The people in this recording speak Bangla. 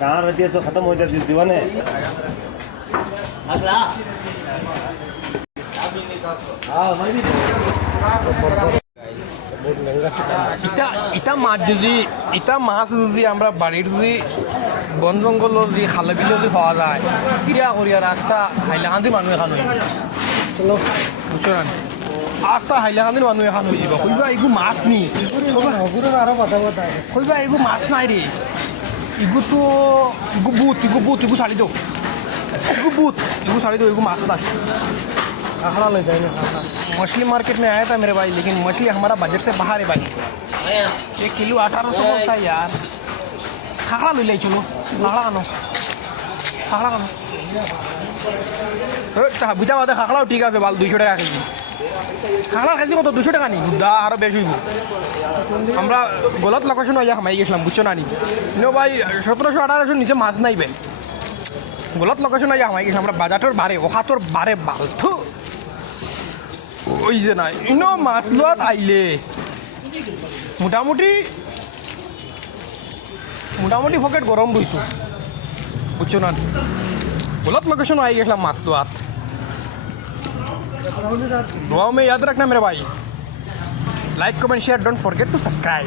कहाँ रहती है, सो खत्म हो जाती है दीवाने। ইটা মাছ যদি আমরা বাড়ির যদি বন জঙ্গল যদি খালে বিলে যদি পাওয়া যায় কিরা করিয়া রাস্তা হাইলাকান্দির মানুষ এখান হইব চলো বুঝছো না আস্তা হাইলাকান্দির মানুষ এখান হয়ে যাব কইবা এগু মাছ নি আরো কথা কথা কইবা এগু মাছ নাই রে এগু তো এগু বুত এগু ছাড়ি দাও এগু ছাড়ি দাও এগু মাছ না खाना ले जाएंगे मछली मार्केट में आया था मेरे भाई लेकिन मछली हमारा बजट से बाहर है भाई 1 किलो 1800 बोलता है यार खाखड़ा ले चलो खाखड़ा खानो বুঝা বাদে খাখড়াও ঠিক আছে বাল 200 টাকা কেজি খাখড়ার কেজি কত 200 টাকা নি দা আরো বেশি হইব আমরা গলত লোকেশন আইয়া খামাই গেছিলাম বুঝছো না নি নো ভাই 1700 1800 নিচে মাছ নাই ভাই গলত লোকেশন আইয়া খামাই গেছিলাম আমরা বাজারের বারে ওখাতর বারে বালথু ওই যে নাই ইনো মাছ লোয়াত আইলে মোটামুটি পকেট গরম রইতো বুঝছো না गलत लोकेशन आई गया माछ तो हाथ दुआओं में याद रखना मेरे भाई like comment share don't forget to subscribe